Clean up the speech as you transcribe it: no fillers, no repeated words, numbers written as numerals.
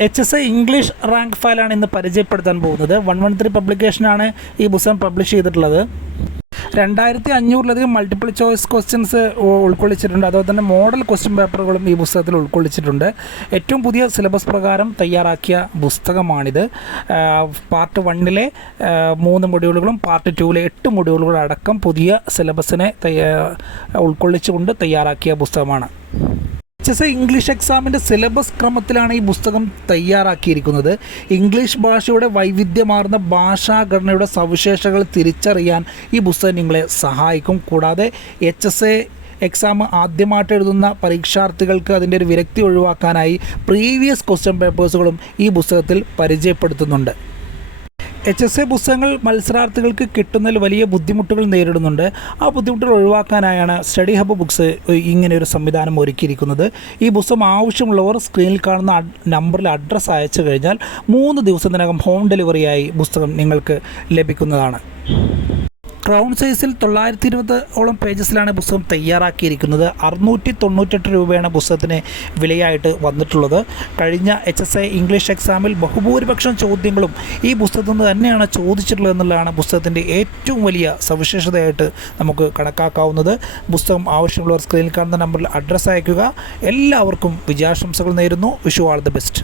HSI English rank ഫയലാണ് ഇന്ന് പരിചയപ്പെടുത്താൻ പോകുന്നത്. 113 പബ്ലിക്കേഷനാണ് ഈ പുസ്തകം പബ്ലിഷ് ചെയ്തിട്ടുള്ളത്. 2500-ലധികം മൾട്ടിപ്പിൾ ചോയ്സ് ക്വസ്റ്റ്യൻസ് ഉൾക്കൊള്ളിച്ചിട്ടുണ്ട്. അതുപോലെ തന്നെ മോഡൽ ക്വസ്റ്റ്യൻ പേപ്പറുകളും ഈ പുസ്തകത്തിൽ ഉൾക്കൊള്ളിച്ചിട്ടുണ്ട്. ഏറ്റവും പുതിയ സിലബസ് പ്രകാരം തയ്യാറാക്കിയ പുസ്തകമാണിത്. പാർട്ട് 1-ലെ 3 മൊഡ്യൂളുകളും പാർട്ട് 2-ലെ 8 മൊഡ്യൂളുകളും അടക്കം പുതിയ സിലബസിനെ ഉൾക്കൊള്ളിച്ചുകൊണ്ട് തയ്യാറാക്കിയ പുസ്തകമാണ്. HSI ഇംഗ്ലീഷ് എക്സാമിൻ്റെ സിലബസ് ക്രമത്തിലാണ് ഈ പുസ്തകം തയ്യാറാക്കിയിരിക്കുന്നത്. ഇംഗ്ലീഷ് ഭാഷയുടെ വൈവിധ്യമാർന്ന ഭാഷാഘടനയുടെ സവിശേഷതകൾ തിരിച്ചറിയാൻ ഈ പുസ്തകം നിങ്ങളെ സഹായിക്കും. കൂടാതെ HSI എക്സാം ആദ്യമായിട്ട് എഴുതുന്ന പരീക്ഷാർത്ഥികൾക്ക് അതിൻ്റെ ഒരു വിരക്തി ഒഴിവാക്കാനായി പ്രീവിയസ് ക്വസ്റ്റ്യൻ പേപ്പേഴ്സുകളും ഈ പുസ്തകത്തിൽ പരിചയപ്പെടുത്തുന്നുണ്ട്. HSI പുസ്തകങ്ങൾ മത്സരാർത്ഥികൾക്ക് കിട്ടുന്നതിൽ വലിയ ബുദ്ധിമുട്ടുകൾ നേരിടുന്നുണ്ട്. ആ ബുദ്ധിമുട്ടുകൾ ഒഴിവാക്കാനായാണ് സ്റ്റഡി ഹബ്ബ് ബുക്സ് ഇങ്ങനെയൊരു സംവിധാനം ഒരുക്കിയിരിക്കുന്നത്. ഈ പുസ്തകം ആവശ്യമുള്ളവർ സ്ക്രീനിൽ കാണുന്ന നമ്പറിൽ അഡ്രസ്സ് അയച്ചു കഴിഞ്ഞാൽ 3 ദിവസത്തിനകം ഹോം ഡെലിവറിയായി പുസ്തകം നിങ്ങൾക്ക് ലഭിക്കുന്നതാണ്. ക്രൗൺ സൈസിൽ 920ഓളം പേജസിലാണ് പുസ്തകം തയ്യാറാക്കിയിരിക്കുന്നത്. 698 രൂപയാണ് പുസ്തകത്തിന് വിലയായിട്ട് വന്നിട്ടുള്ളത്. കഴിഞ്ഞ HSI ഇംഗ്ലീഷ് എക്സാമിൽ ബഹുഭൂരിപക്ഷം ചോദ്യങ്ങളും ഈ പുസ്തകത്തിൽ നിന്ന് തന്നെയാണ് ചോദിച്ചിട്ടുള്ളത് എന്നുള്ളതാണ് പുസ്തകത്തിൻ്റെ ഏറ്റവും വലിയ സവിശേഷതയായിട്ട് നമുക്ക് കണക്കാക്കാവുന്നത്. പുസ്തകം ആവശ്യമുള്ളവർ സ്ക്രീനിൽ കാണുന്ന നമ്പറിൽ അഡ്രസ്സ് അയയ്ക്കുക. എല്ലാവർക്കും വിജയാശംസകൾ നേരുന്നു. Wish you all the best.